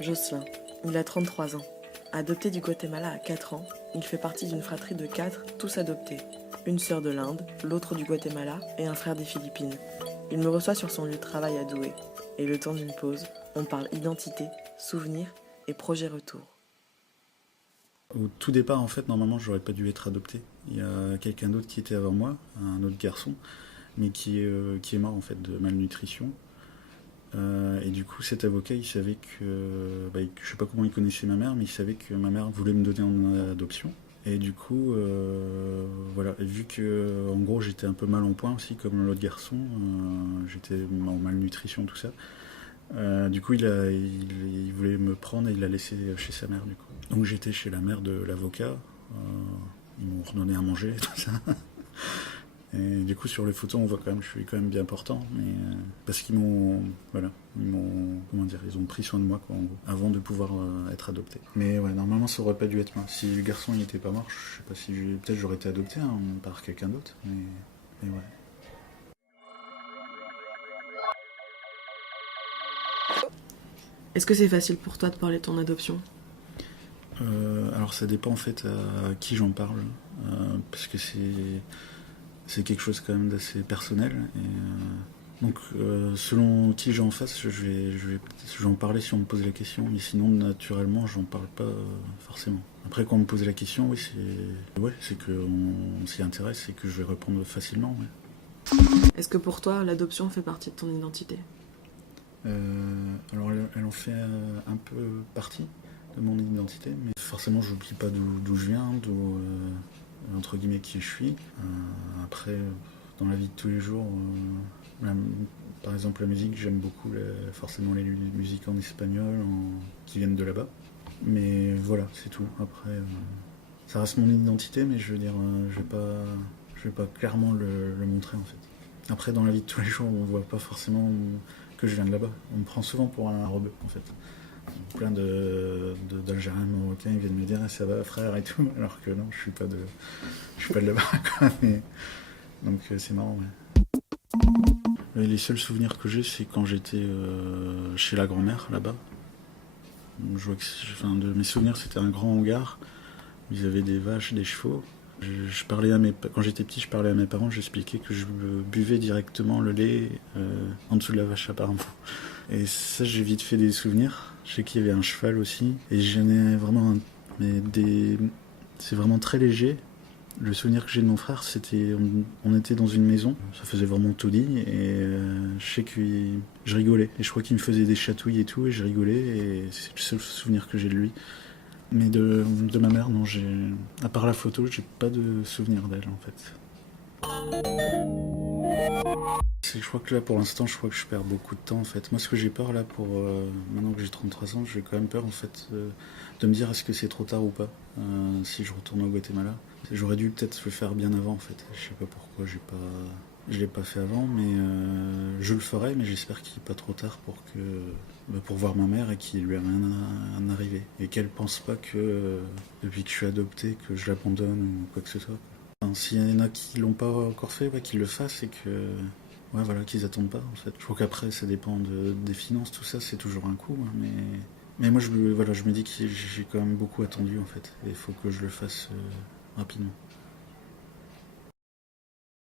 Jocelyn, il a 33 ans. Adopté du Guatemala à 4 ans, il fait partie d'une fratrie de 4, tous adoptés. Une sœur de l'Inde, l'autre du Guatemala et un frère des Philippines. Il me reçoit sur son lieu de travail à Douai. Et le temps d'une pause, on parle identité, souvenirs et projet retour. Au tout départ, en fait, normalement, j'aurais pas dû être adopté. Il y a quelqu'un d'autre qui était avant moi, un autre garçon, mais qui est mort en fait de malnutrition. Et du coup, cet avocat, il savait je sais pas comment il connaissait ma mère, mais il savait que ma mère voulait me donner en adoption. Et du coup, voilà, et vu que en gros j'étais un peu mal en point aussi, comme l'autre garçon, j'étais en malnutrition, tout ça. Du coup, il voulait me prendre et il l'a laissé chez sa mère, du coup. Donc j'étais chez la mère de l'avocat. Ils m'ont redonné à manger, tout ça. Et du coup, sur les photos, on voit quand même, je suis quand même bien portant, mais parce qu'ils m'ont, voilà, comment dire, ils ont pris soin de moi, quoi, en gros, avant de pouvoir être adopté. Mais ouais, normalement, ça aurait pas dû être moi. Si le garçon il était pas mort, je sais pas si peut-être j'aurais été adopté par quelqu'un d'autre, mais ouais. Est-ce que c'est facile pour toi de parler de ton adoption ? Alors ça dépend en fait à qui j'en parle, parce que c'est quelque chose quand même d'assez personnel. Et, donc selon qui j'en fasse, je vais en parler si on me pose la question, mais sinon naturellement j'en parle pas forcément. Après quand on me pose la question, oui c'est qu'on s'y intéresse et que je vais répondre facilement. Ouais. Est-ce que pour toi, l'adoption fait partie de ton identité ? Alors elle en fait un peu partie de mon identité, mais forcément j'oublie pas d'où je viens, entre guillemets qui je suis. Après, dans la vie de tous les jours, par exemple la musique, j'aime beaucoup forcément les musiques en espagnol qui viennent de là-bas. Mais voilà, c'est tout. Après, ça reste mon identité, mais je veux dire, je vais pas clairement le montrer en fait. Après, dans la vie de tous les jours, on voit pas forcément que je viens de là-bas. On me prend souvent pour un rebeu en fait. Plein d'Algériens, Marocains, ils viennent me dire ça va frère et tout, alors que non, je suis pas de là-bas quoi. Donc c'est marrant. Ouais. Les seuls souvenirs que j'ai, c'est quand j'étais chez la grand-mère là-bas. Je vois que, de mes souvenirs, c'était un grand hangar. Ils avaient des vaches, des chevaux. Quand j'étais petit, je parlais à mes parents, j'expliquais que je buvais directement le lait en dessous de la vache apparemment. Et ça, j'ai vite fait des souvenirs. Je sais qu'il y avait un cheval aussi. Et j'en ai vraiment c'est vraiment très léger. Le souvenir que j'ai de mon frère, c'était on était dans une maison, ça faisait vraiment tout dit, et je sais que je rigolais. Et je crois qu'il me faisait des chatouilles et tout, et je rigolais, et c'est le seul souvenir que j'ai de lui. Mais de ma mère, non, à part la photo, j'ai pas de souvenir d'elle en fait. Je crois que là, pour l'instant, je crois que je perds beaucoup de temps en fait. Moi, ce que j'ai peur là, maintenant que j'ai 33 ans, j'ai quand même peur en fait de me dire est-ce que c'est trop tard ou pas si je retourne au Guatemala. J'aurais dû peut-être le faire bien avant en fait. Je sais pas pourquoi je l'ai pas fait avant, mais je le ferai, mais j'espère qu'il n'est pas trop tard pour voir ma mère et qu'il lui a rien arrivé. Et qu'elle pense pas que depuis que je suis adopté, que je l'abandonne ou quoi que ce soit. Enfin, s'il y en a qui l'ont pas encore fait, qu'ils le fassent et que. Ouais, voilà, qu'ils attendent pas en fait. Je crois qu'après, ça dépend des finances, tout ça, c'est toujours un coût, hein, mais moi, je me dis que j'ai quand même beaucoup attendu en fait. Et il faut que je le fasse rapidement.